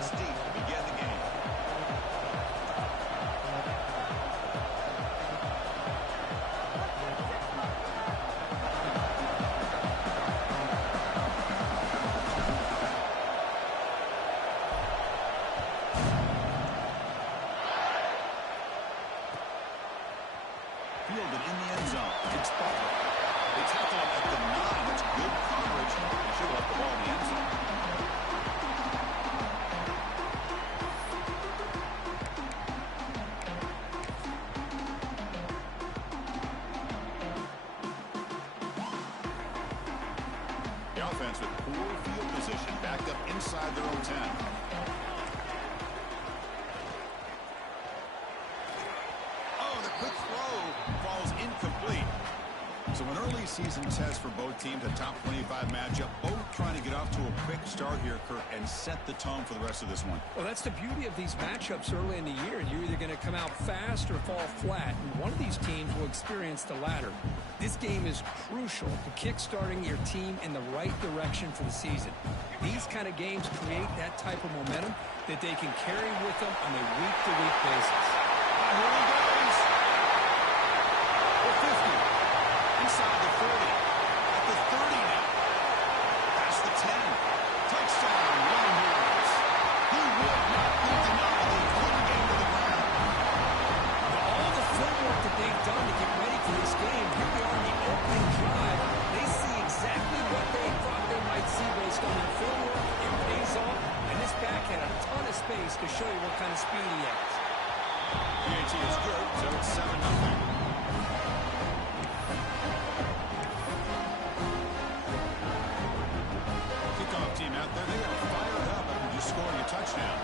six deep to begin the game. Fielded in the end zone. It's Butler. They tackle him at the 9. It's good coverage. They should have left the ball in the end zone. The offense with poor field position backed up inside their own 10. Quick throw falls incomplete. So an early season test for both teams, a top 25 matchup, both trying to get off to a quick start here, Kirk, and set the tone for the rest of this one. Well, that's the beauty of these matchups early in the year. You're either going to come out fast or fall flat, and one of these teams will experience the latter. This game is crucial to kick-starting your team in the right direction for the season. These kind of games create that type of momentum that they can carry with them on a week-to-week basis. Here he goes. 50, inside the 40, at the 30 now, past the 10, touchdown, Ryan Lewis. He would not be denied. They couldn't get him to the ground. All the footwork that they've done to get ready for this game, here we are in the opening drive. They see exactly what they thought they might see based on their footwork. It pays off, and this back had a ton of space to show you what kind of speed he has. PAT is good, so it's 7-0. Team out there, they are fired up after just scoring a touchdown.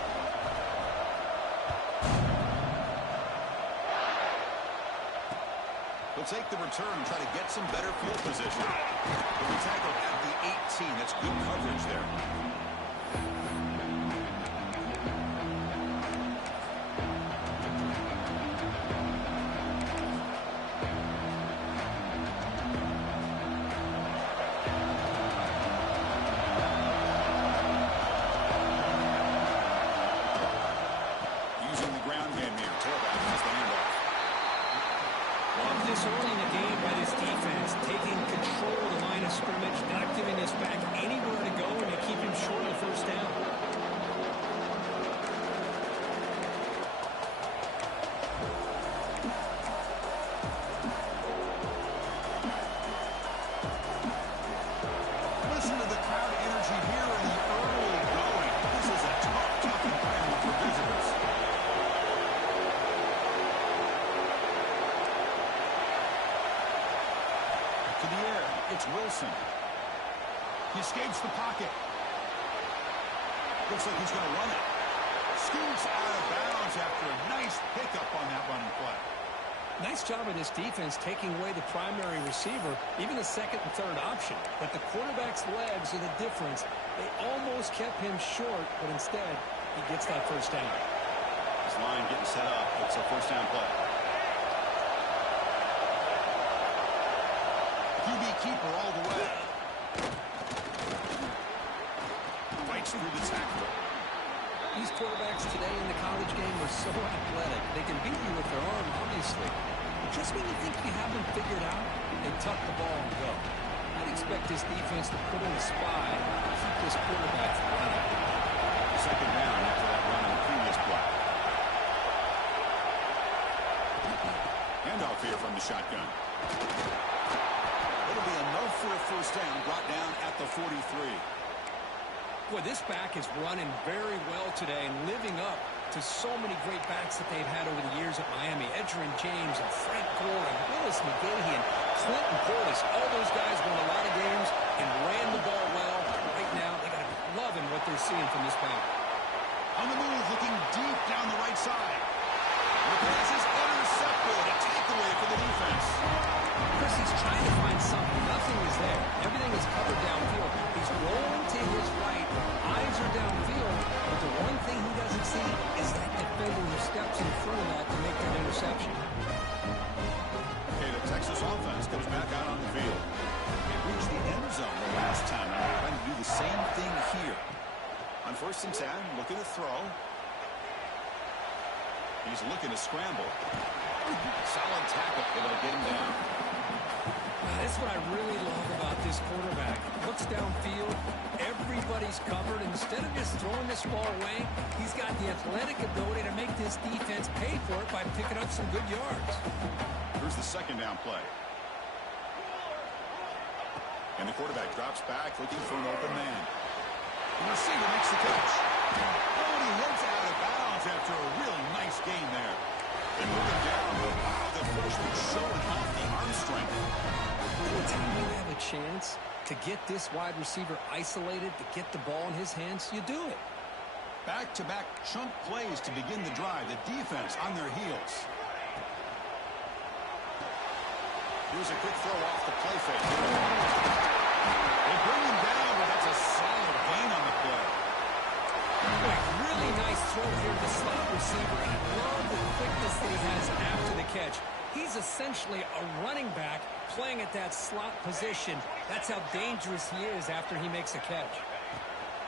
They'll take the return and try to get some better field position. They'll be tackled at the 18. That's good coverage there. Early in the game by this defense, taking control of the line of scrimmage, not giving this back anywhere to go, and to keep him short of the first down. Listen to the crowd energy here in the early going. This is a tough environment for visitors. To the air, it's Wilson. He escapes the pocket. Looks like he's going to run it. Scoots out of bounds after a nice pickup on that running play. Nice job of this defense taking away the primary receiver, even the second and third option. But the quarterback's legs are the difference. They almost kept him short, but instead, he gets that first down. This line getting set up. It's a first down play. QB keeper all the way. Fights through the tackle. These quarterbacks today in the college game are so athletic. They can beat you with their arm, obviously. But just when you think you have them figured out, they tuck the ball and go. I'd expect this defense to put in a spy and keep this quarterback from running. Second down after that run in the previous play. Handoff here from the shotgun. It'll be enough for a first down, brought down at the 43. Boy, this back is running very well today and living up to so many great backs that they've had over the years at Miami. Edgerrin James and Frank Gore and Willis McGahee and Clinton Portis. All those guys won a lot of games and ran the ball well. Right now, they got to be loving what they're seeing from this back. On the move, looking deep down the right side. The pass is intercepted. A takeaway for the defense. Chris, he's trying to find something. Nothing is there. Everything is covered downfield. He's rolling to his right. Eyes are downfield. But the one thing he doesn't see is that defender who steps in front of that to make that interception. Okay, the Texas offense comes back out on the field. They reached the end zone the last time. And they're trying to do the same thing here. On 1st and 10, He's looking to scramble. Solid tackle able to get him down. That's what I really love about this quarterback. Looks downfield, everybody's covered. Instead of just throwing this ball away, he's got the athletic ability to make this defense pay for it by picking up some good yards. Here's the second down play. And the quarterback drops back looking for an open man. The receiver makes the catch. Oh, and he heads out of bounds after a real nice gain there. They move him down. Wow, the freshman showing off the arm strength. Anytime you have a chance to get this wide receiver isolated, to get the ball in his hands, you do it. Back-to-back chunk plays to begin the drive. The defense on their heels. Here's a quick throw off the play fake. They bring him down, but that's a solid gain on the play. Really nice throw here to the slot receiver, and I love the quickness that he has after the catch. He's essentially a running back playing at that slot position. That's how dangerous he is after he makes a catch.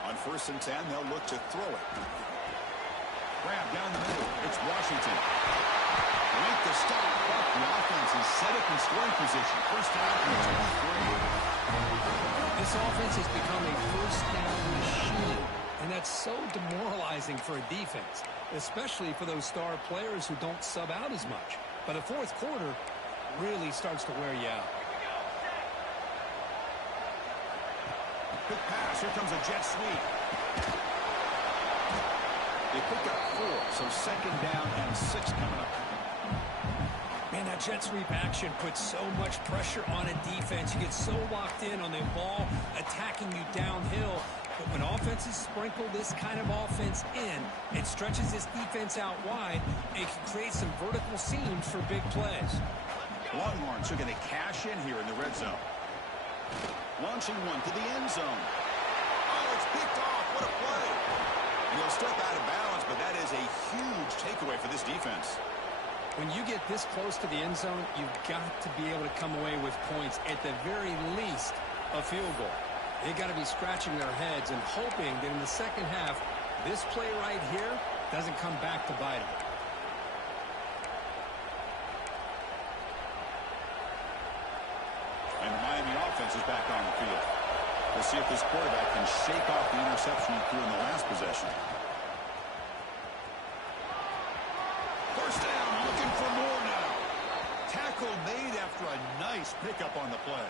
On 1st and 10, they'll look to throw it. Grab down the middle. It's Washington. Make the stop, but the offense is set up in scoring position. First down from 23. This offense has become a first down machine, and that's so demoralizing for a defense, especially for those star players who don't sub out as much. But the fourth quarter really starts to wear you out. Quick pass. Here comes a jet sweep. They pick up 4, so second down and 6 coming up. Man, that jet sweep action puts so much pressure on a defense. You get so locked in on the ball attacking you downhill. But when offenses sprinkle this kind of offense in, it stretches this defense out wide. It can create some vertical seams for big plays. Longhorns are going to cash in here in the red zone. Launching one to the end zone. Oh, it's picked off. What a play. And he'll step out of bounds, but that is a huge takeaway for this defense. When you get this close to the end zone, you've got to be able to come away with points, at the very least, a field goal. They got to be scratching their heads and hoping that in the second half, this play right here doesn't come back to bite them. And the Miami offense is back on the field. We'll see if this quarterback can shake off the interception he threw in the last possession. First down, looking for more now. Tackle made after a nice pickup on the play.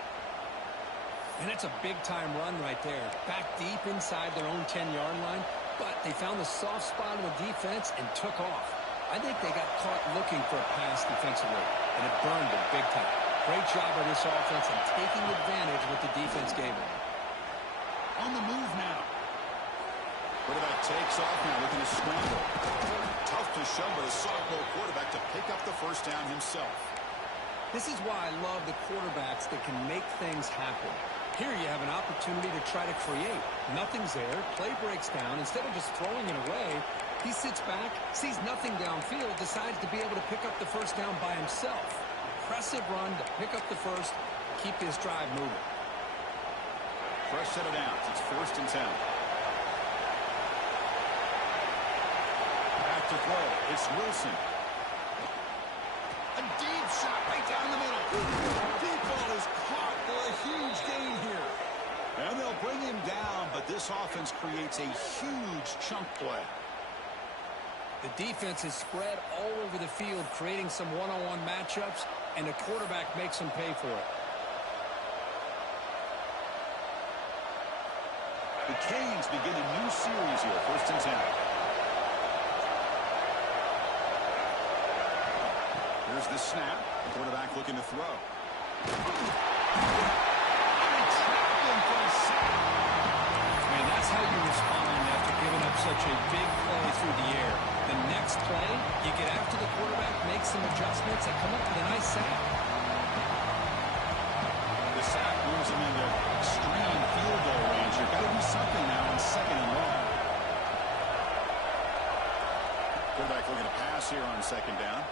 And it's a big-time run right there. Back deep inside their own 10-yard line, but they found the soft spot of the defense and took off. I think they got caught looking for a pass defensively, and it burned them big time. Great job by this offense in taking advantage of what the defense gave them. On the move now. Quarterback takes off now, looking to scramble. Tough to show, but a sophomore quarterback to pick up the first down himself. This is why I love the quarterbacks that can make things happen. Here you have an opportunity to try to create. Nothing's there. Play breaks down. Instead of just throwing it away, he sits back, sees nothing downfield, decides to be able to pick up the first down by himself. Impressive run to pick up the first, keep this drive moving. Fresh set of downs. It's 1st and 10. Back to throw. It's Wilson. A deep shot right down the middle. Deep ball is caught for a huge gain here. And they'll bring him down, but this offense creates a huge chunk play. The defense is spread all over the field, creating some one-on-one matchups, and the quarterback makes them pay for it. The Canes begin a new series here, 1st and 10. Here's the snap. The quarterback looking to throw. Man, that's how you respond after giving up such a big play through the air. The next play, you get after the quarterback, make some adjustments, and come up with a nice sack. The sack moves him into extreme field goal range. You've got to do something now on 2nd and long. Quarterback looking to pass here on 2nd down.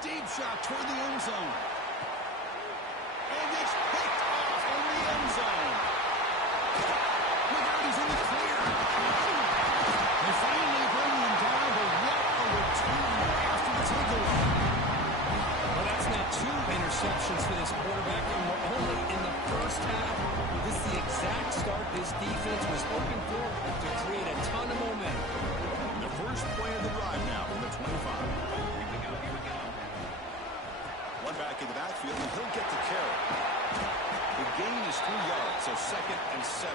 Deep shot toward the end zone. And it's picked off in the end zone. Look out, he's in the clear. They finally bring him down, but what a interceptions for this quarterback, and we're only in the first half. This is the exact start this defense was hoping for to create a ton of momentum. The first play of the drive now from the 25. Here we go. One back in the backfield, and he'll get the carry. The gain is 3 yards, so 2nd and 7.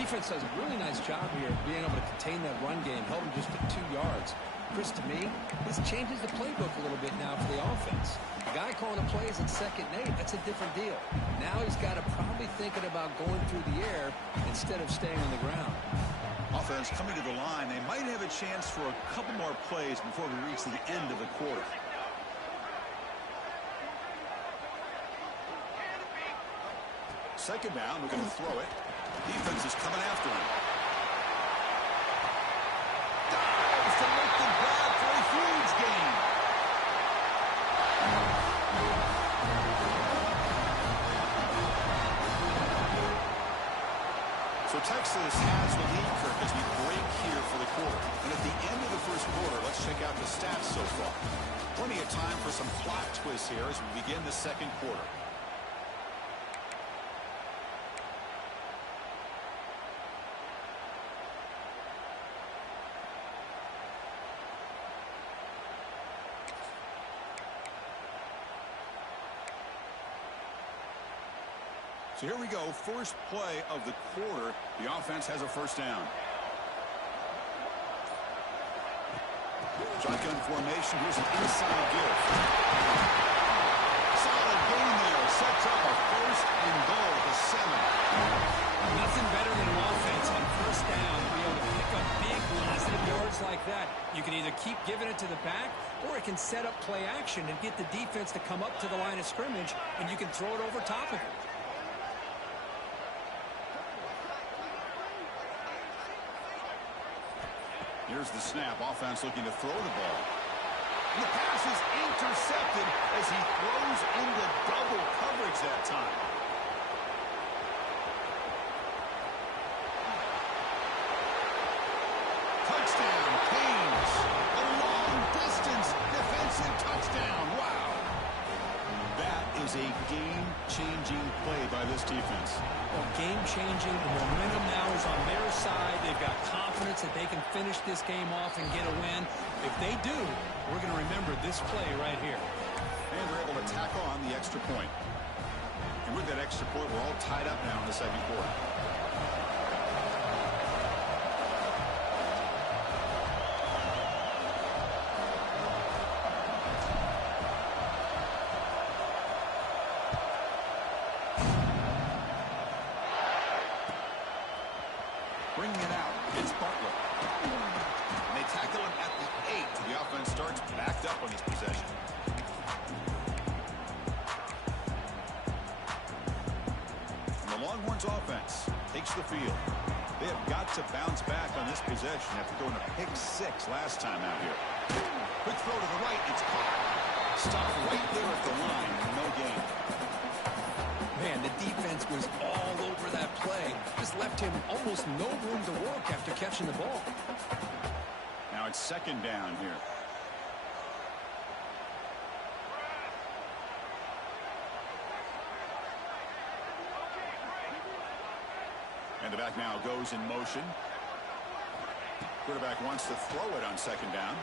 Defense does a really nice job here of being able to contain that run game, held him just at 2 yards. Chris, to me, this changes the playbook a little bit now for the offense. The guy calling the plays at 2nd and 8, that's a different deal. Now he's got to probably thinking about going through the air instead of staying on the ground. Offense coming to the line. They might have a chance for a couple more plays before we reach the end of the quarter. Second down, we're going to throw it. Defense is coming after him. Dives to make the grab for a huge gain. So Texas has the lead, Kirk, as we break here for the quarter. And at the end of the first quarter, let's check out the stats so far. Plenty of time for some plot twists here as we begin the second quarter. So here we go, first play of the quarter. The offense has a first down. Shotgun formation. Here's an inside give. Solid gain there. Sets up a first and goal at the 7. Nothing better than an offense on first down to be able to pick up big positive yards like that. You can either keep giving it to the back, or it can set up play action and get the defense to come up to the line of scrimmage, and you can throw it over top of it. Here's the snap. Offense looking to throw the ball. And the pass is intercepted as he throws into double coverage that time. Touchdown, Canes. A long-distance defensive touchdown. Wow. That is a game-changing play by this defense. Well, game-changing. The momentum now is on their side. They've got confidence that they can finish this game off and get a win. If they do, we're going to remember this play right here. And they're able to tack on the extra point. And with that extra point, we're all tied up now in the second quarter. Bringing it out, it's Bartlett. And they tackle him at the 8. So the offense starts backed up on this possession. And the Longhorns offense takes the field. They have got to bounce back on this possession after going to pick 6 last time out here. Quick throw to the right, it's caught. Stopped right there at the line, no gain. Man, the defense was all over that play. Just left him almost no room to work after catching the ball. Now it's second down here. And the back now goes in motion. Quarterback wants to throw it on second down.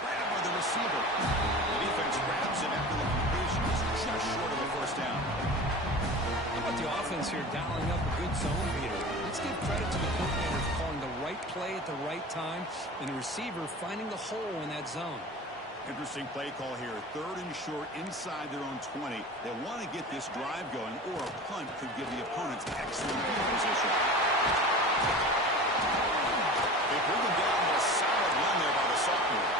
Grab by the receiver. The defense grabs him after the completion. It's just short of a first down. How about the offense here dialing up a good zone reader? Let's give credit to the coordinator for calling the right play at the right time and the receiver finding the hole in that zone. Interesting play call here. 3rd and short inside their own 20. They want to get this drive going, or a punt could give the opponents excellent field position. They bring him down with a solid run there by the sophomore.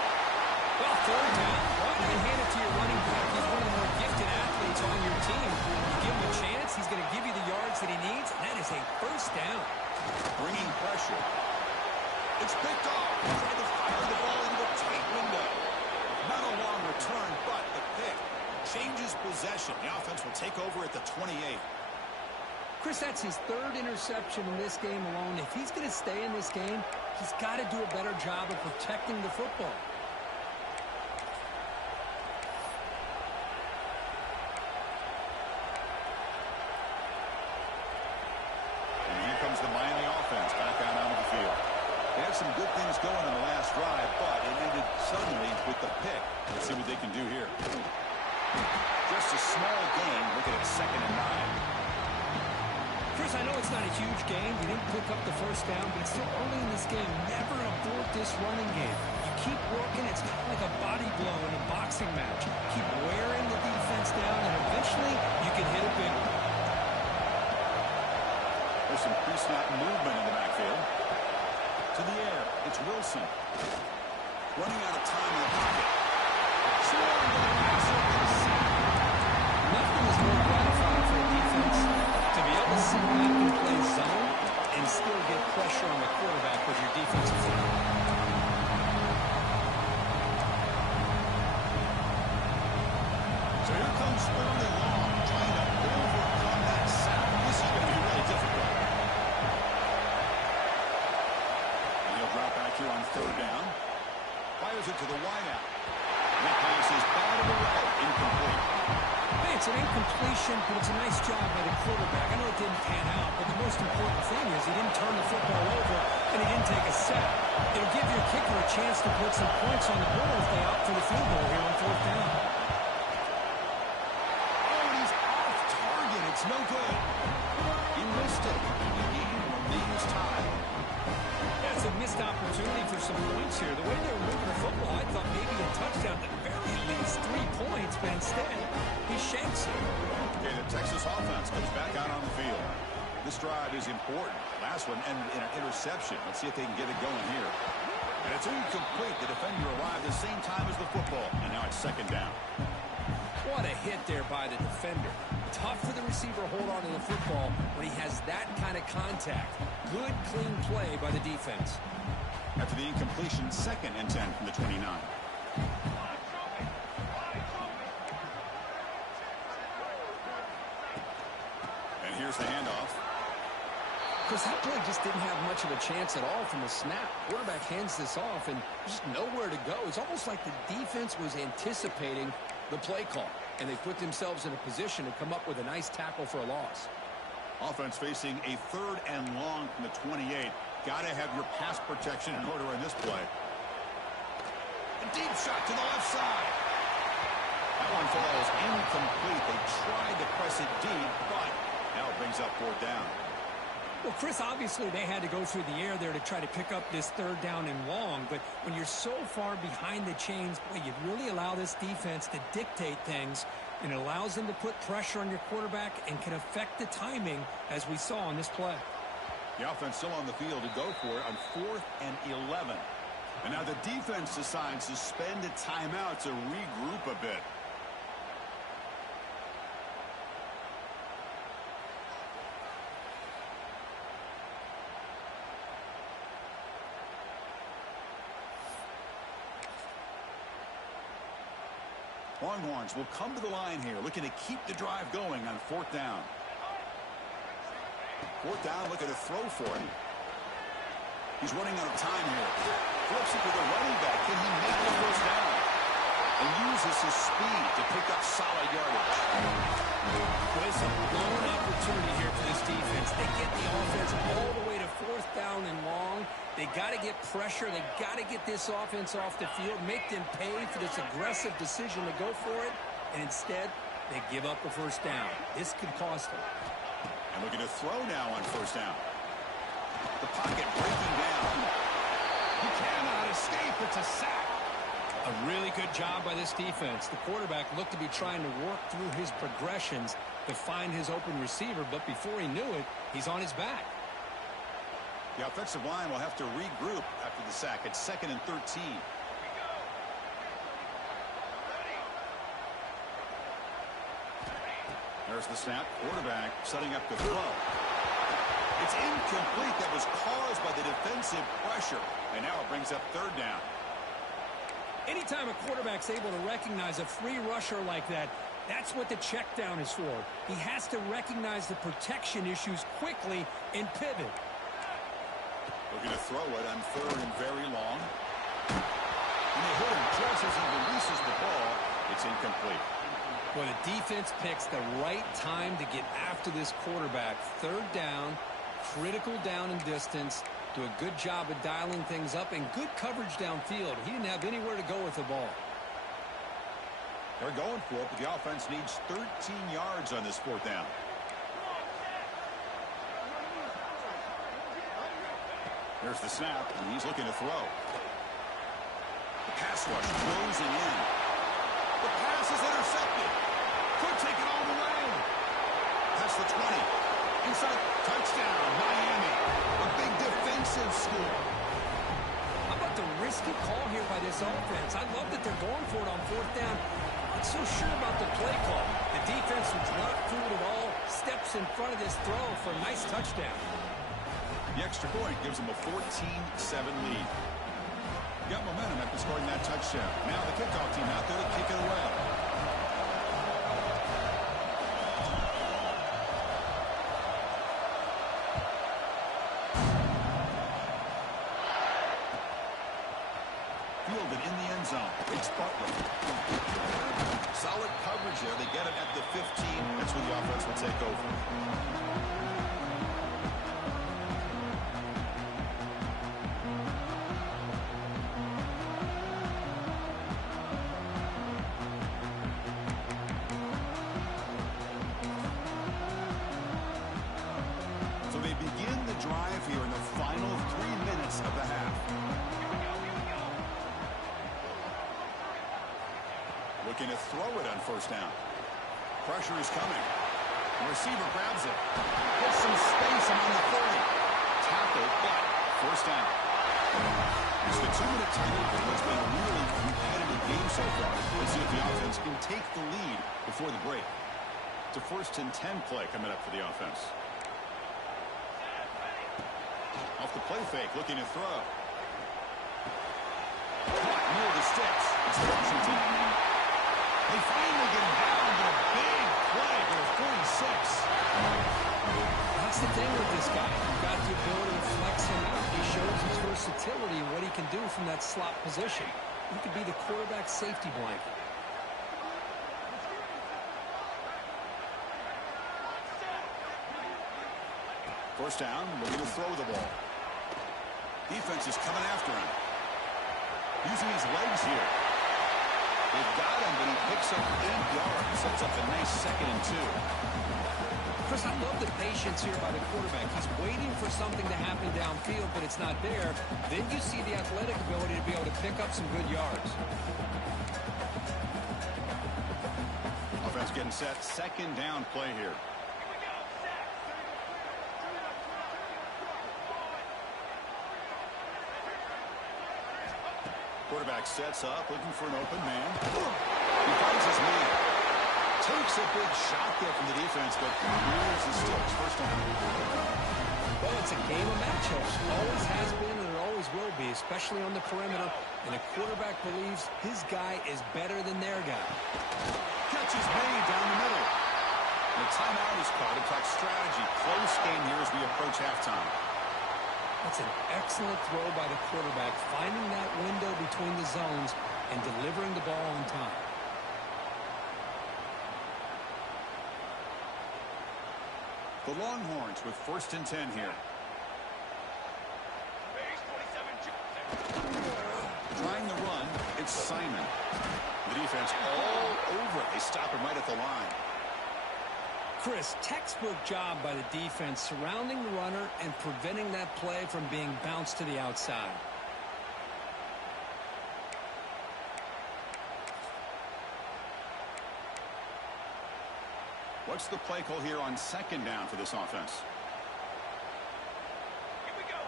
Well, 3rd down. Why not hand it to your running back? He's one of the more gifted athletes on your team. You give him a chance, he's going to give you the yards that he needs, and that is a first down. Bringing pressure. It's picked off. Trying to fire the ball into the tight window. Not a long return, but the pick changes possession. The offense will take over at the 28. Chris, that's his 3rd interception in this game alone. If he's going to stay in this game, he's got to do a better job of protecting the football. some good things going in the last drive, but it ended suddenly with the pick. Let's see what they can do here. Just a small gain, looking at 2nd and 9. Chris, I know it's not a huge game. You didn't pick up the first down, but it's still early in this game. Never abort this running game. You keep working. It's kind of like a body blow in a boxing match. Keep wearing the defense down, and eventually you can hit a big one. There's some pre-snap movement in the backfield. To the air, it's Wilson. Running out of time in the pocket. Nothing is more gratifying for a defense to be able to sit back and play zone and still get pressure on the quarterback with your defensive front. So here comes 3rd and long, trying to overcome that sack. This is going to be really difficult. And he'll drop back here on 3rd down. Fires it to the wideout. And that pass is batted away, incomplete. Hey, it's an incompletion, but it's a nice job by the quarterback. I know it didn't pan out, but the most important thing is he didn't turn the football over and he didn't take a sack. It'll give your kicker a chance to put some points on the board if they opt for the field goal here on 4th down. Oh, and he's off target. It's no good. He missed it. He remains tied. That's a missed opportunity for some points here. The way they were moving the football, I thought maybe a touchdown, at the very least 3 points, but instead he shanks it. Okay, the Texas offense comes back out on the field. This drive is important. Last one ended in an interception. Let's see if they can get it going here. And it's incomplete. The defender arrived the same time as the football, and now it's 2nd down. What a hit there by the defender. Tough for the receiver to hold on to the football when he has that kind of contact. Good, clean play by the defense. After the incompletion, 2nd and 10 from the 29. And here's the handoff. Because that play just didn't have much of a chance at all from the snap. Quarterback hands this off and just nowhere to go. It's almost like the defense was anticipating the play call, and they put themselves in a position to come up with a nice tackle for a loss. Offense facing a 3rd and long from the 28. Got to have your pass protection in order in this play. A deep shot to the left side. That one falls incomplete. They tried to press it deep, but now it brings up 4th down. Well, Chris, obviously they had to go through the air there to try to pick up this 3rd down and long, but when you're so far behind the chains, boy, you really allow this defense to dictate things, and it allows them to put pressure on your quarterback and can affect the timing, as we saw on this play. The offense still on the field to go for it on 4th and 11. And now the defense decides to spend a timeout to regroup a bit. Longhorns will come to the line here, looking to keep the drive going on 4th down. 4th down, looking to throw for it. He's running out of time here. Flips it to the running back. Can he make the first down? And uses his speed to pick up solid yardage. Well, it's a blown opportunity here for this defense. They get the offense all the way to 4th down and long. They got to get pressure. They got to get this offense off the field, make them pay for this aggressive decision to go for it. And instead, they give up the first down. This could cost them. And looking to throw now on 1st down. The pocket breaking down. He cannot escape. It's a sack. A really good job by this defense. The quarterback looked to be trying to work through his progressions to find his open receiver, but before he knew it, he's on his back. The offensive line will have to regroup after the sack. It's 2nd and 13. There's the snap. Quarterback setting up the throw. It's incomplete. That was caused by the defensive pressure. And now it brings up 3rd down. Anytime a quarterback's able to recognize a free rusher like that, that's what the check down is for. He has to recognize the protection issues quickly and pivot. Looking to throw it on 3rd and very long. And they hit him just as he releases the ball. It's incomplete. Well, the defense picks the right time to get after this quarterback. 3rd down, critical down and distance. Do a good job of dialing things up and good coverage downfield. He didn't have anywhere to go with the ball. They're going for it, but the offense needs 13 yards on this fourth down. There's the snap, and he's looking to throw. The pass rush closing in. The pass is intercepted. Could take it all the way. That's the 20. Inside, touchdown, Miami. A big defensive score. How about the risky call here by this offense? I love that they're going for it on fourth down. Not so sure about the play call. The defense was not fooled at all. Steps in front of this throw for a nice touchdown. The extra point gives them a 14-7 lead. Got momentum after scoring that touchdown. Now the kickoff team out there to kick it away. Fielded in the end zone. It's Butler. Solid coverage there. They get it at the 15. That's where the offense will take over. Looking to throw it on first down. Pressure is coming. The receiver grabs it. Gets some space among the 30. Tackled, but first down. It's the 2-minute title for what's been a really competitive game so far. Let's see if the offense can take the lead before the break. It's a 1st and 10 play coming up for the offense. Off the play fake, looking to throw. Caught near the sticks. It's Washington. They finally get him down to a big play for 46. That's the thing with this guy. You've got the ability to flex him out. He shows his versatility and what he can do from that slot position. He could be the quarterback's safety blanket. First down, looking to throw the ball. Defense is coming after him. Using his legs here. They've got him, but he picks up 8 yards. Sets up a nice 2nd and 2. Chris, I love the patience here by the quarterback. He's waiting for something to happen downfield, but it's not there. Then you see the athletic ability to be able to pick up some good yards. Offense getting set. 2nd down play here. Quarterback sets up, looking for an open man. He finds his man. Takes a big shot there from the defense, but clears the sticks. First down. Well, it's a game of matchups. Always has been and it always will be, especially on the perimeter. And the quarterback believes his guy is better than their guy. Catch is made down the middle. And the timeout is called to talk strategy. Close game here as we approach halftime. That's an excellent throw by the quarterback, finding that window between the zones and delivering the ball on time. The Longhorns with 1st and 10 here. Trying the run, it's Simon. The defense all over it. They stop him right at the line. Chris, textbook job by the defense surrounding the runner and preventing that play from being bounced to the outside. What's the play call here on 2nd down for this offense? Here we go.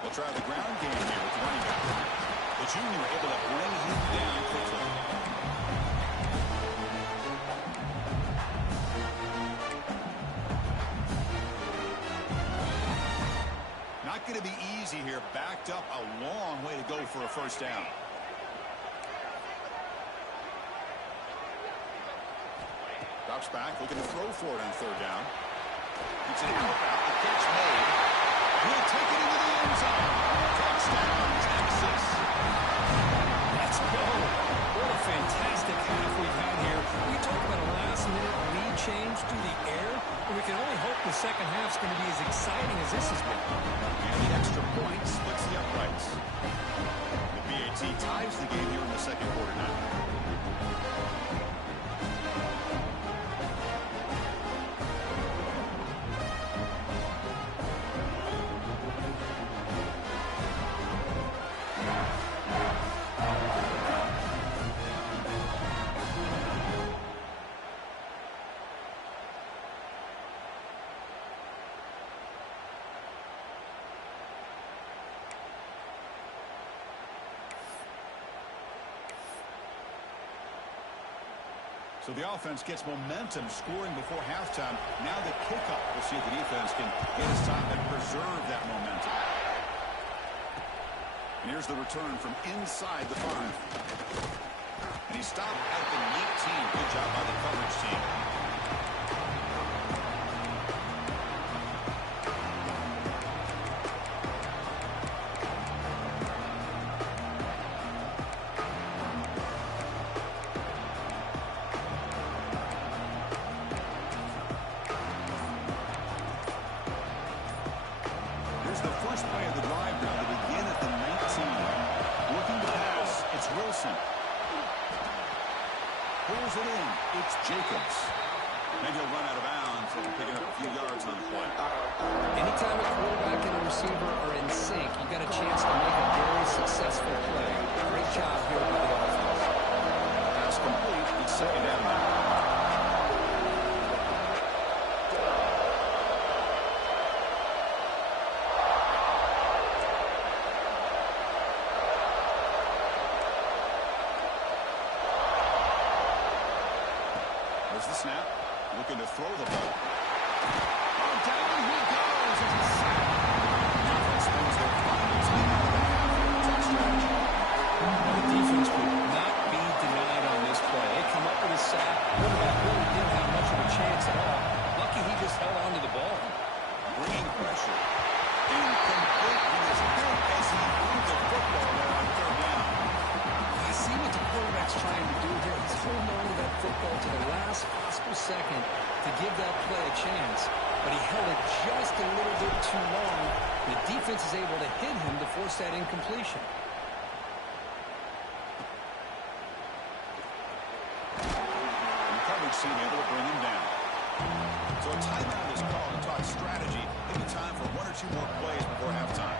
They'll try the ground game here with the running back. The junior able to bring him down quickly. Not going to be easy here. Backed up a long way to go for a first down. Drops back, looking to throw for it on 3rd down. It's an out route. The catch made. He'll take it into the end zone. Touchdown, Texas. Let's go. What a fantastic half we've had here. We talk about a last-minute lead change through the air, and we can only hope the second half is going to be as exciting as this has been. And the extra point splits the uprights. The BAT ties the game here in the second quarter now. So the offense gets momentum scoring before halftime. Now the kickoff. We'll see if the defense can get his time and preserve that momentum. And here's the return from inside the 5. And he stopped at the 19. Good job by the coverage team. Pulls it in. It's Jacobs. Maybe he'll run out of bounds after picking up a few yards on the play. Anytime a quarterback and a receiver are in sync, you got a chance to make a very successful play. Great job here by the offense. Pass complete. It's second down now. The snap, looking to throw the ball. Oh, down he goes as he's sacked. The offense spends their final time out of the half here. Top strategy. The defense would not be denied on this play. They come up with a sack. Quarterback really didn't have much of a chance at all. Lucky he just held on to the ball. Bringing pressure. Incomplete. He was hit as he threw the football there on third down. You see what the quarterback's trying to do here. He's holding on to that football to the last possible second to give that play a chance. But he held it just a little bit too long. The defense is able to hit him to force that incompletion. And the coverage team able to bring him down. So a timeout is called to talk strategy. Maybe time for one or two more plays before halftime.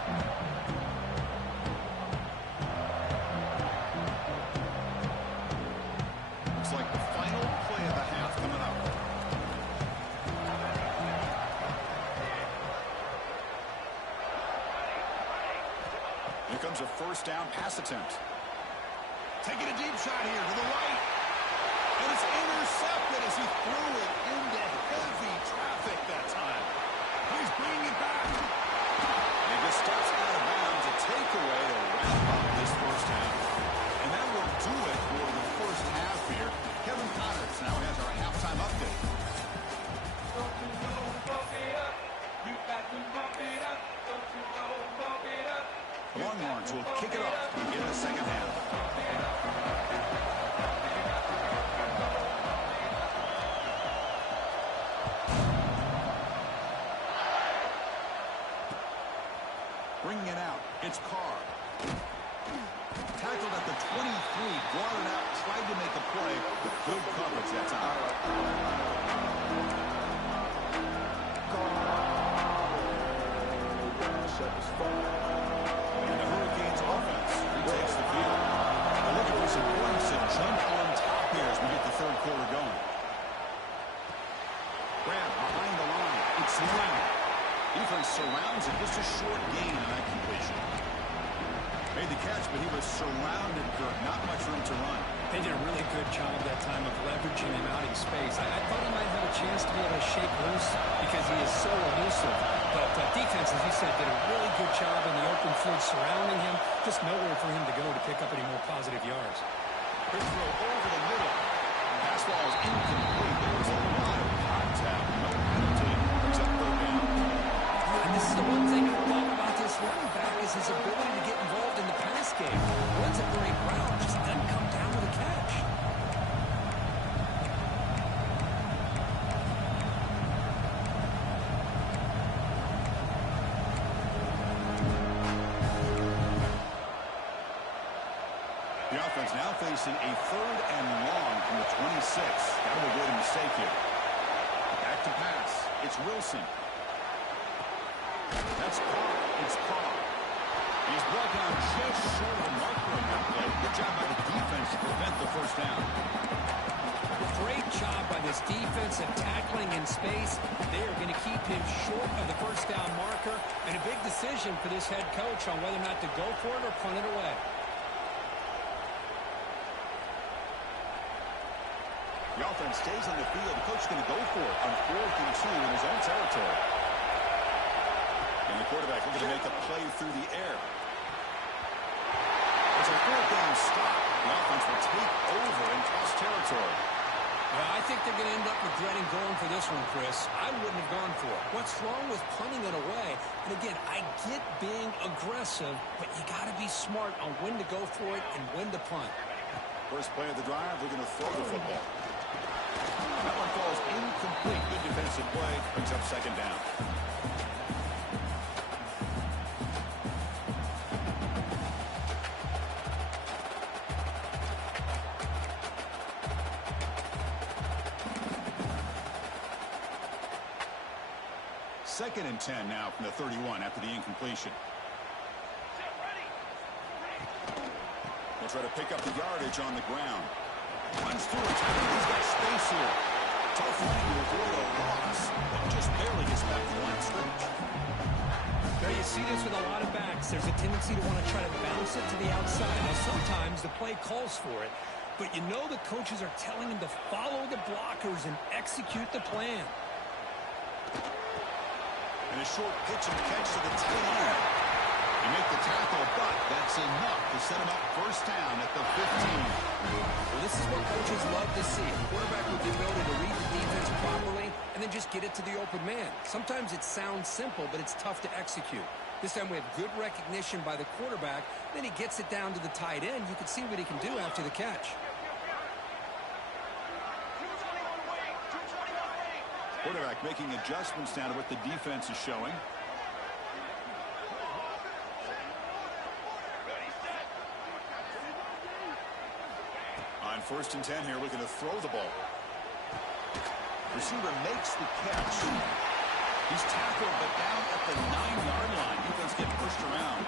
Like the final play of the half coming up. Here comes a first down pass attempt. Taking a deep shot here to the right. And it's intercepted as he threw it into heavy traffic that time. He's bringing it back. And he just steps out of bounds. A takeaway to wrap up this first half. And that will do it for the first half here. Kevin Connors now has our halftime update. The Longhorns will kick it off to begin the second half. Bringing it out, it's Carr. Tackled at the 23, brought it out, tried to make a play, but good coverage that time. And the Hurricanes offense retakes the field. They're looking for some points to jump on top here as we get the third quarter going. Grab behind the line. It's Lamb. Defense surrounds it. Just a short gain on that completion. Made the catch, but he was surrounded, Kirk. Not much room to run. They did a really good job that time of leveraging him out in space. I thought he might have a chance to be able to shake loose because he is so elusive. But defense, as you said, did a really good job in the open field surrounding him. Just nowhere for him to go to pick up any more positive yards. Quick throw over the middle. Pass ball is incomplete. There was a lot of contact. No penalty. Brings up third down. And this is the one thing I love about this running back is his ability to get involved in the pass game. Runs a great route, just doesn't come down with a catch. offense now facing a 3rd and long from the 26. Got to avoid a mistake here. Back to pass. It's Wilson. That's Carr. It's Carr. He's brought down just short of the marker on that play. Good job by the defense to prevent the first down. Great job by this defensive tackling in space. They are going to keep him short of the first down marker. And a big decision for this head coach on whether or not to go for it or punt it away. The offense stays on the field. The coach is going to go for it on 4th and 2 in his own territory. And the quarterback looking to make a play through the air. It's a 4th down stop. The offense will take over in toss territory. Well, I think they're going to end up regretting going for this one, Chris. I wouldn't have gone for it. What's wrong with punting it away? And again, I get being aggressive, but you got to be smart on when to go for it and when to punt. First play of the drive, we're going to throw the football. That one falls incomplete. Good defensive play. Brings up 2nd down. Second and 10 now from the 31 after the incompletion. They'll try to pick up the yardage on the ground. Runs through it. He's got space here. Tough running to avoid a loss, but just barely gets back to the line of scrimmage. There you see this with a lot of backs. There's a tendency to want to try to bounce it to the outside. Now, sometimes the play calls for it, but you know the coaches are telling him to follow the blockers and execute the plan. And a short pitch and catch to the tight end. You make the tackle, but that's enough to set him up first down at the 15. Well, this is what coaches love to see. A quarterback with the ability to read the defense properly and then just get it to the open man. Sometimes it sounds simple, but it's tough to execute. This time we have good recognition by the quarterback. Then he gets it down to the tight end. You can see what he can do after the catch. Quarterback making adjustments down to what the defense is showing. On 1st and 10 here, looking to throw the ball. Receiver makes the catch. He's tackled, but down at the 9-yard line. Defense getting pushed around.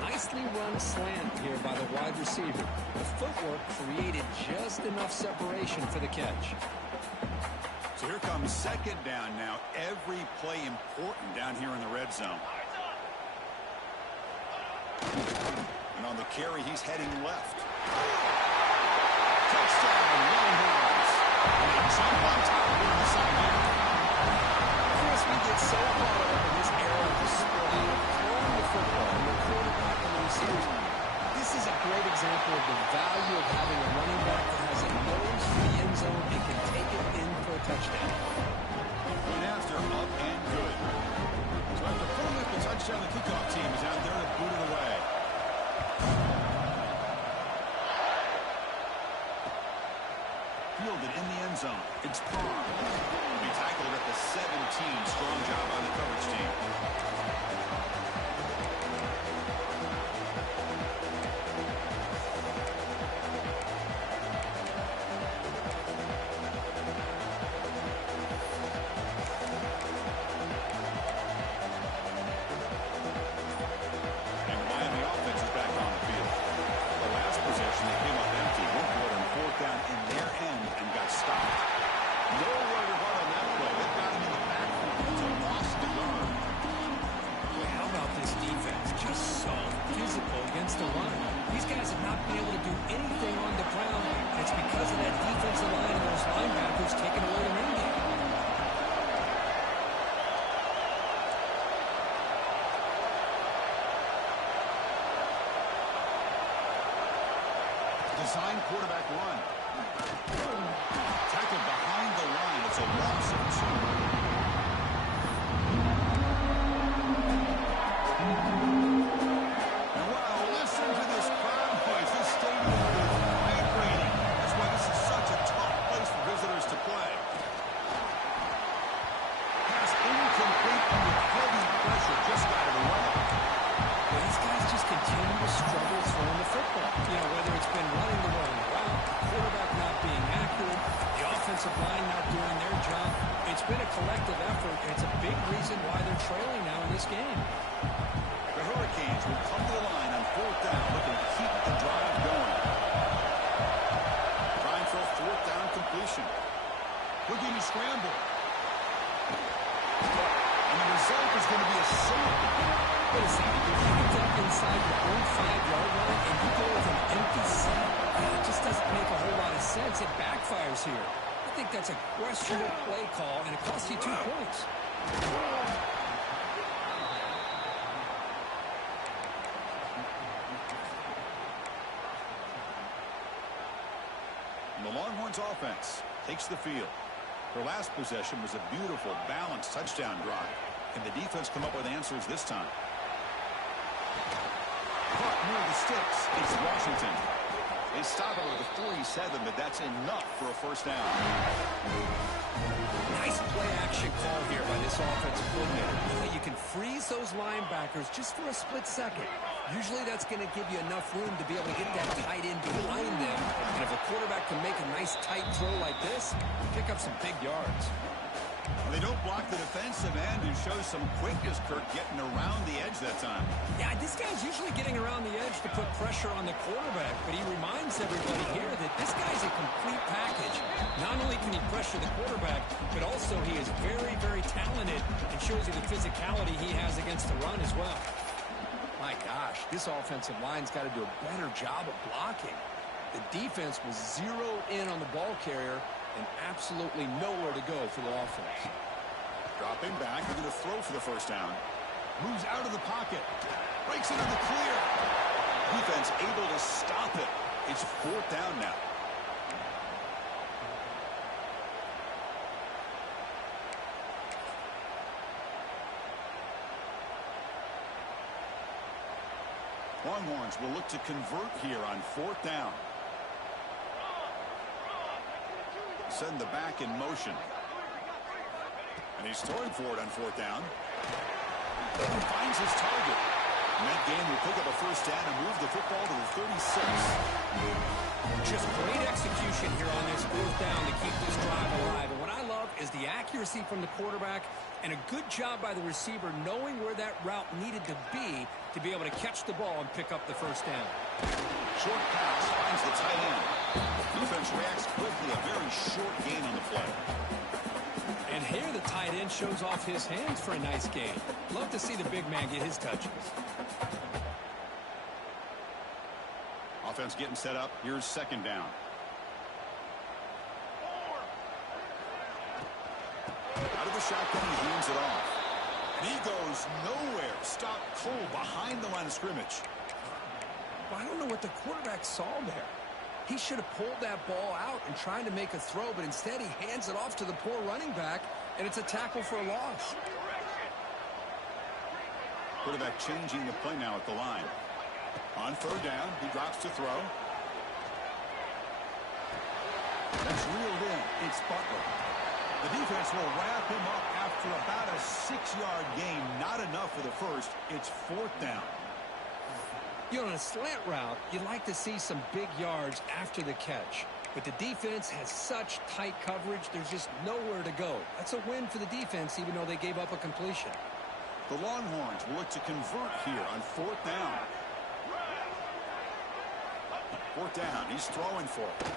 Nicely run slant here by the wide receiver. The footwork created just enough separation for the catch. So here comes 2nd down now. Every play important down here in the red zone. And on the carry, he's heading left. Touchdown, Longhorns. And they jump on top here in the second half. Chris, we get so caught up in this era of the sport, throwing the football and the quarterback and the receivers. This is a great example of the value of having a running back that has a nose for the end zone and can take it in for a touchdown. Going after, up and good. So after pulling up the touchdown, the kickoff team is out there to boot it away. Fielded in the end zone. It's Carr. He tackled at the 17. Strong job by the coverage team. And the Miami offense is back on the field. The last possession, they came up empty. Went for it on 4th down in their end and got stopped. Nowhere to run on that play. They got him in the backfield. It's a loss to yard. Boy, how about this defense? Just so physical against the run. These guys have not been able to do anything on the ground. And it's because of that defensive line and those linebackers taking away the run game. Design quarterback run. Tackled behind the line. It's a loss of 2. And wow, listen to this crowd noise. This stadium is vibrating. That's why this is such a tough place for visitors to play. Pass incomplete under heavy pressure. Just got it away. Well, these guys just continue to struggle throwing the football. this game. The Hurricanes will come to the line on 4th down, looking to keep the drive going. Trying for a 4th down completion. Looking to scramble. And the result is going to be a sack. Wait a second. If you get up inside your own 5-yard line and you go with an empty set, it just doesn't make a whole lot of sense. It backfires here. I think that's a questionable play call, and it costs you 2 points. And the Longhorns offense takes the field. Their last possession was a beautiful, balanced touchdown drive. Can the defense come up with answers this time? Caught near the sticks. It's Washington. They stop it with a 47, but that's enough for a 1st down. Nice play-action call here by this offensive coordinator. You can freeze those linebackers just for a split second. Usually that's going to give you enough room to be able to get that tight end behind them. And if a quarterback can make a nice tight throw like this, pick up some big yards. They don't block the defensive end and show some quickness, Kirk, getting around the edge that time. Yeah, this guy's usually getting around the edge to put pressure on the quarterback, but he reminds everybody here that this guy's a complete package. Not only can he pressure the quarterback, but also he is very, very talented and shows you the physicality he has against the run as well. My gosh, this offensive line's got to do a better job of blocking. The defense was zeroed in on the ball carrier and absolutely nowhere to go for the offense. Dropping back, they're going to throw for the 1st down. Moves out of the pocket. Breaks into the clear. Defense able to stop it. It's 4th down now. Longhorns will look to convert here on 4th down. Send the back in motion. And he's throwing for it on 4th down. He finds his target. And that game will pick up a 1st down and move the football to the 36. Just great execution here on this 4th down to keep this drive alive. And what I love is the accuracy from the quarterback and a good job by the receiver knowing where that route needed to be able to catch the ball and pick up the 1st down. Short pass finds the tight end. Defense reacts quickly. A very short gain on the play. And here the tight end shows off his hands for a nice gain. Love to see the big man get his touches. Offense getting set up. Here's 2nd down. Out of the shotgun, he hands it off. And he goes nowhere. Stop cold behind the line of scrimmage. Well, I don't know what the quarterback saw there. He should have pulled that ball out and tried to make a throw, but instead he hands it off to the poor running back, and it's a tackle for a loss. Quarterback changing the play now at the line. On 3rd down, he drops to throw. That's reeled in. It's Butler. The defense will wrap him up after about a 6-yard gain. Not enough for the 1st. It's 4th down. You know, on a slant route, you'd like to see some big yards after the catch. But the defense has such tight coverage, there's just nowhere to go. That's a win for the defense, even though they gave up a completion. The Longhorns will look to convert here on 4th down. 4th down, he's throwing for it.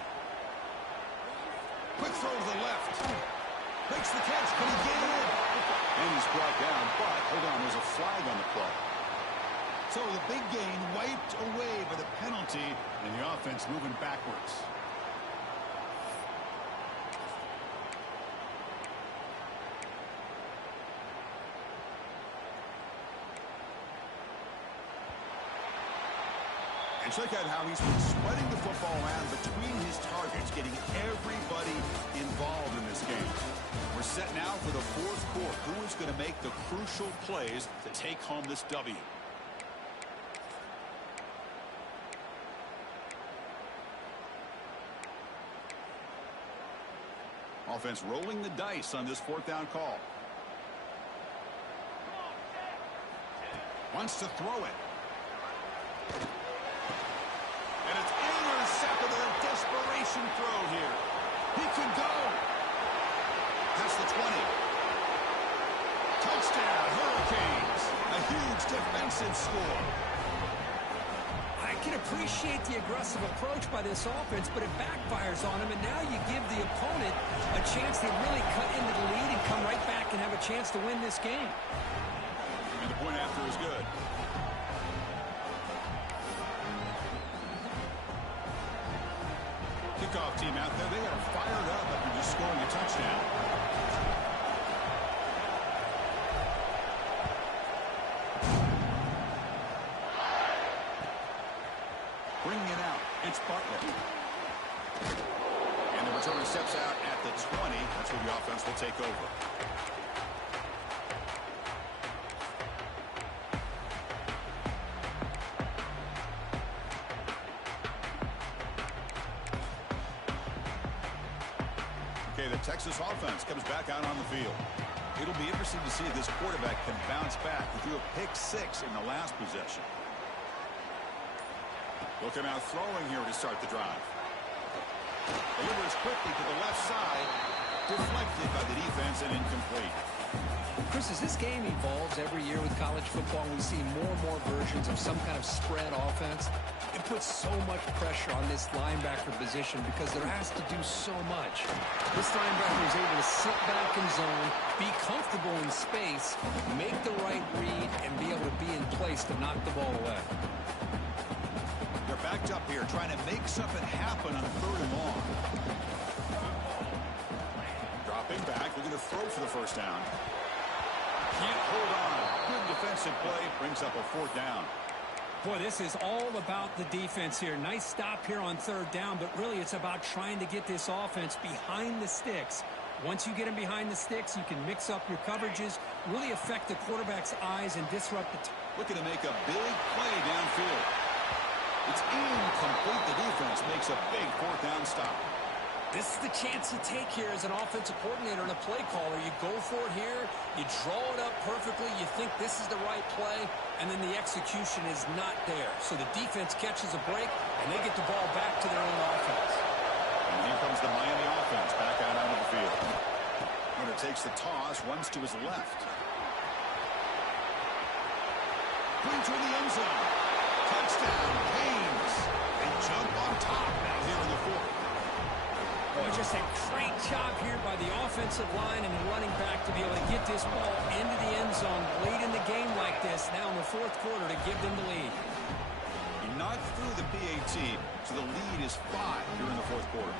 Quick throw to the left. Makes the catch, can he get in? And he's brought down, but hold on, there's a flag on the play. So the big gain wiped away by the penalty, and the offense moving backwards. And check out how he's been spreading the football around between his targets, getting everybody involved in this game. We're set now for the 4th quarter. Who is going to make the crucial plays to take home this W? Offense rolling the dice on this 4th down call. Wants to throw it. And it's intercepted. A desperation throw here. He can go. That's the 20. Touchdown, Hurricanes. huge defensive score. I can appreciate the aggressive approach by this offense, but it backfires on him, and now you give the opponent a chance to really cut into the lead and come right back and have a chance to win this game. And the point after is good. Kickoff team out there, they are fired up after just scoring a touchdown. Bringing it out, it's Bartlett. And the returner steps out at the 20. That's where the offense will take over. Okay, the Texas offense comes back out on the field. It'll be interesting to see if this quarterback can bounce back. He threw a pick-6 in the last possession. Looking out throwing here to start the drive. Delivers quickly to the left side. Deflected by the defense and incomplete. Chris, as this game evolves every year with college football, we see more and more versions of some kind of spread offense. It puts so much pressure on this linebacker position because there has to do so much. This linebacker is able to sit back in zone, be comfortable in space, make the right read, and be able to be in place to knock the ball away. They're backed up here trying to make something happen on 3rd and long. Dropping back, looking to throw for the first down. Can't hold on. Good defensive play, brings up a 4th down. Boy, this is all about the defense here. Nice stop here on 3rd down, but really it's about trying to get this offense behind the sticks. Once you get them behind the sticks, you can mix up your coverages, really affect the quarterback's eyes and disrupt the... Looking to make a big play downfield. It's incomplete. The defense makes a big 4th down stop. This is the chance you take here as an offensive coordinator and a play caller. You go for it here, you draw it up perfectly, you think this is the right play, and then the execution is not there. So the defense catches a break, and they get the ball back to their own offense. And here comes the Miami offense back out onto the field. Winner takes the toss, runs to his left. Going to the end zone. Touchdown, Canes. They jump on top now here in the 4th. Boy, just a great job here by the offensive line and the running back to be able to get this ball into the end zone late in the game like this, now in the 4th quarter to give them the lead. He knocked through the PAT, so the lead is 5 here in the 4th quarter.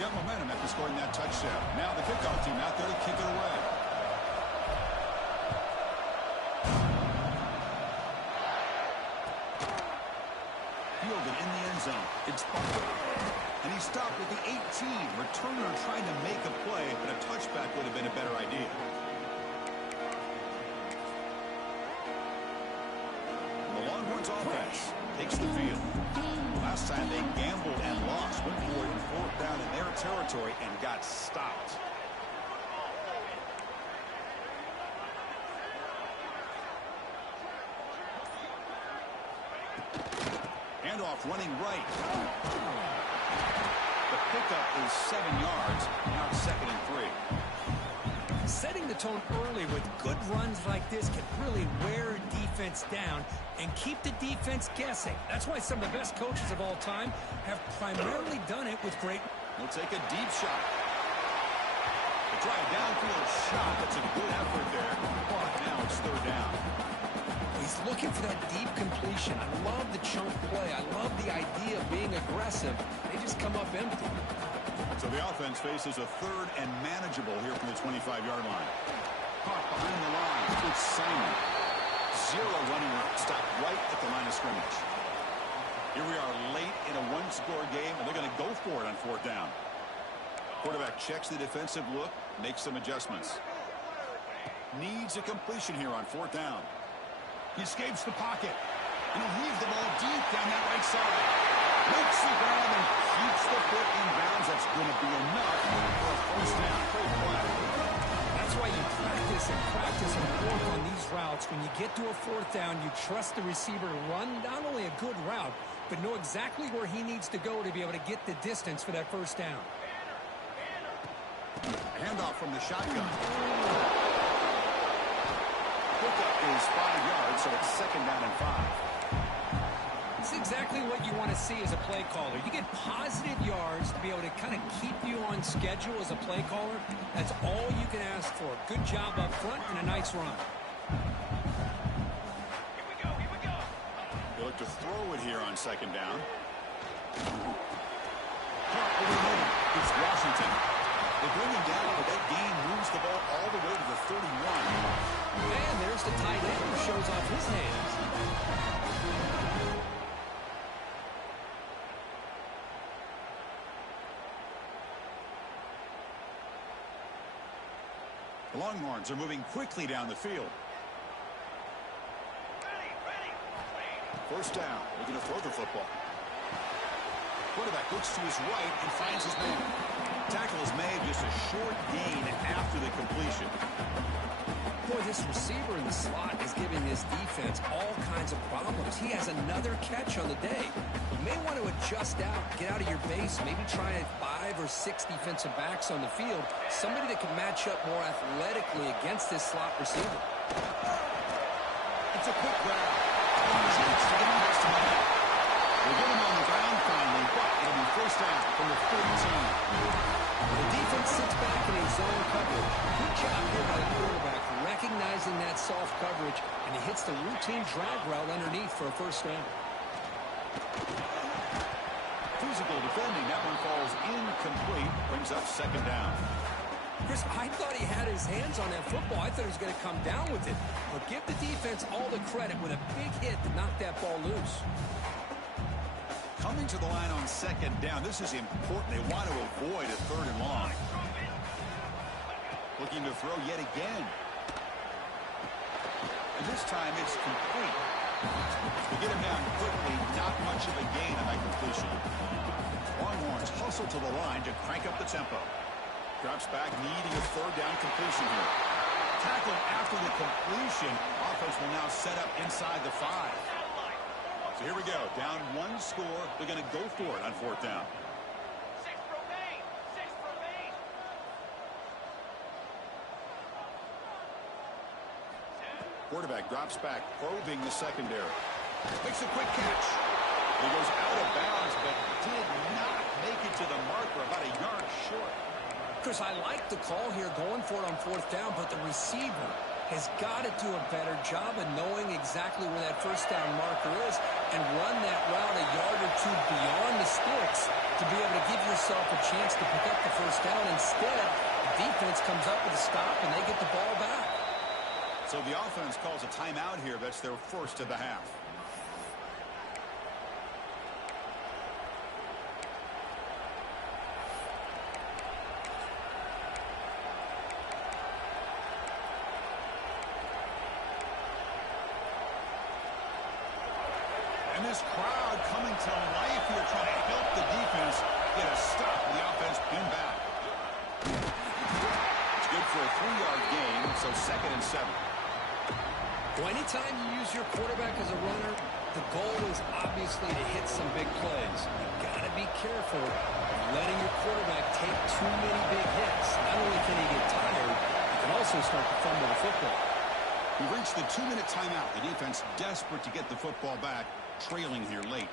Got momentum after scoring that touchdown. Now the kickoff team out there to kick it away. Fielded in the end zone. It's Bartlett. And he stopped at the 18. Returner trying to make a play, but a touchback would have been a better idea. The Longhorns offense takes the field. Last time they gambled and lost, went for it in 4th down in their territory and got stopped. Handoff running right. The pickup is 7 yards. Now it's 2nd and 3. Setting the tone early with good runs like this can really wear a defense down and keep the defense guessing. That's why some of the best coaches of all time have primarily done it with great... He'll take a deep shot. A try a downfield shot. That's a good effort there. But now it's 3rd down. He's looking for that deep completion. I love the chunk play. I love the idea of being aggressive. They just come up empty. So the offense faces a 3rd and manageable here from the 25-yard line. Caught behind the line. It's Simon. 0 running room. Stopped right at the line of scrimmage. Here we are late in a 1-score game, and they're going to go for it on 4th down. Quarterback checks the defensive look, makes some adjustments. Needs a completion here on 4th down. He escapes the pocket, and he'll leave the ball deep down that right side. Makes the ground and keeps the foot in bounds. That's going to be enough for a 1st down. Great play. That's why you practice and work on these routes. When you get to a 4th down, you trust the receiver to run not only a good route, but know exactly where he needs to go to be able to get the distance for that 1st down. Handoff from the shotgun. Pickup is 5 yards, so it's second down and 5. It's exactly what you want to see as a play caller. You get positive yards to be able to kind of keep you on schedule as a play caller. That's all you can ask for. Good job up front and a nice run. Here we go, here we go. They look to throw it here on second down. It's Washington. They bring him down, but that gain moves the ball all the way to the 31. And there's the tight end who shows off his hands. The Longhorns are moving quickly down the field. Ready. First down. Looking to throw the football. Quarterback looks to his right and finds his man. Tackle is made, just a short gain after the completion. Boy, this receiver in the slot is giving this defense all kinds of problems. He has another catch on the day. You may want to adjust out, get out of your base, maybe try 5 or 6 defensive backs on the field, somebody that can match up more athletically against this slot receiver. It's a quick grab. Chance to get past him. We'll get him on the ground finally, but it'll be first down from the 14. The defense sits back in a zone coverage. Good job here by the quarterback, recognizing that soft coverage, and he hits the routine drag route underneath for a first down. Physical defending. That one falls incomplete. Brings up second down. Chris, I thought he had his hands on that football. I thought he was going to come down with it. But give the defense all the credit with a big hit to knock that ball loose. Coming to the line on second down. This is important. They want to avoid a third and long. Looking to throw yet again. And this time it's complete. To get him down quickly, not much of a gain on that completion. Longhorns hustle to the line to crank up the tempo. Drops back, needing a third down completion here. Tackle after the completion. Offense will now set up inside the 5. So here we go. Down 1 score. They're going to go for it on fourth down. 6 remain. 6 remain. Quarterback drops back, probing the secondary. Makes a quick catch. He goes out of bounds, but did not make it to the marker, about a yard short. Chris, I like the call here going for it on fourth down, but the receiver has got to do a better job of knowing exactly where that first down marker is and run that route a yard or 2 beyond the sticks to be able to give yourself a chance to pick up the first down. Instead, the defense comes up with a stop and they get the ball back. So the offense calls a timeout here. That's their first of the half. And this crowd coming to life here, trying to help the defense get a stop. The offense pinned back. It's good for a 3-yard gain, so second and 7. Well, anytime you use your quarterback as a runner, the goal is obviously to hit some big plays. You've got to be careful of letting your quarterback take too many big hits. Not only can he get tired, he can also start to fumble the football. We reached the 2-minute timeout. The defense desperate to get the football back, trailing here late.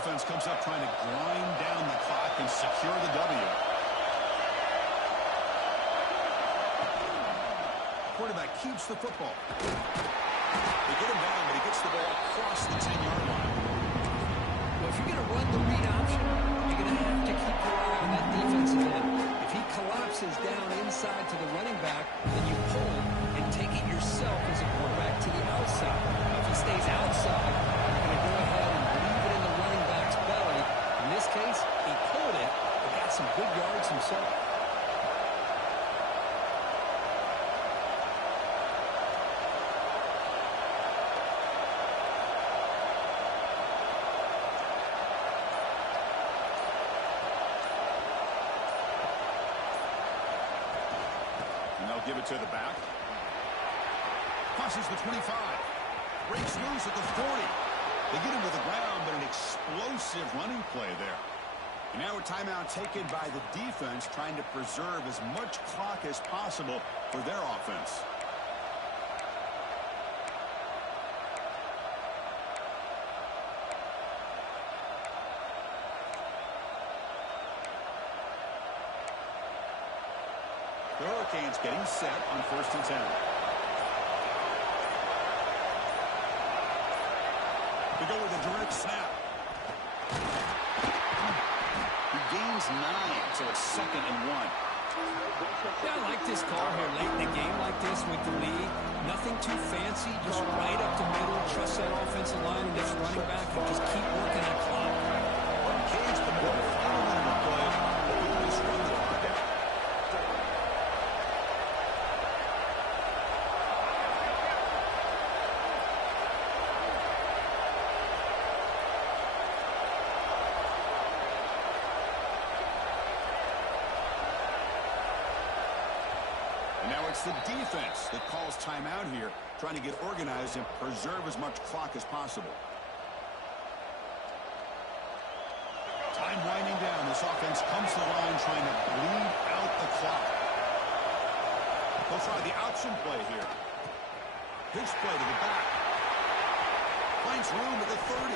Offense comes up trying to grind down the clock and secure the W. Quarterback keeps the football. They get him down, but he gets the ball across the 10-yard line. Well, if you're going to run the read option, you're going to have to keep your eye on that defensive end. If he collapses down inside to the running back, then you pull and take it yourself as a quarterback to the outside. If he stays outside, you're going to go ahead and leave it in the running back's belly. In this case, he pulled it and got some good yards himself. They'll give it to the back. Crosses the 25. Breaks loose at the 40. They get him to the ground, but an explosive running play there. And now a timeout taken by the defense, trying to preserve as much clock as possible for their offense. The Hurricanes getting set on 1st and 10. They go with a direct snap. He gains 9, so it's 2nd and 1. Yeah, I like this call here late in the game like this with the lead. Nothing too fancy, just right up the middle. Trust that offensive line and this running back and just keep working that clock. Engage the middle, following the play. Always run the clock out. Now it's the defense that calls timeout here, trying to get organized and preserve as much clock as possible. Time winding down. This offense comes to the line trying to bleed out the clock. They'll try the option play here. Pitch play to the back. Finds room at the 30.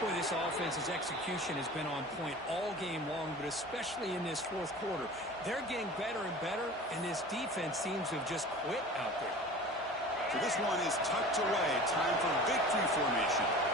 Boy, this offense's execution has been on point all game long, but especially in this 4th quarter. They're getting better and better, and this defense seems to have just quit out there. So this one is tucked away. Time for victory formation.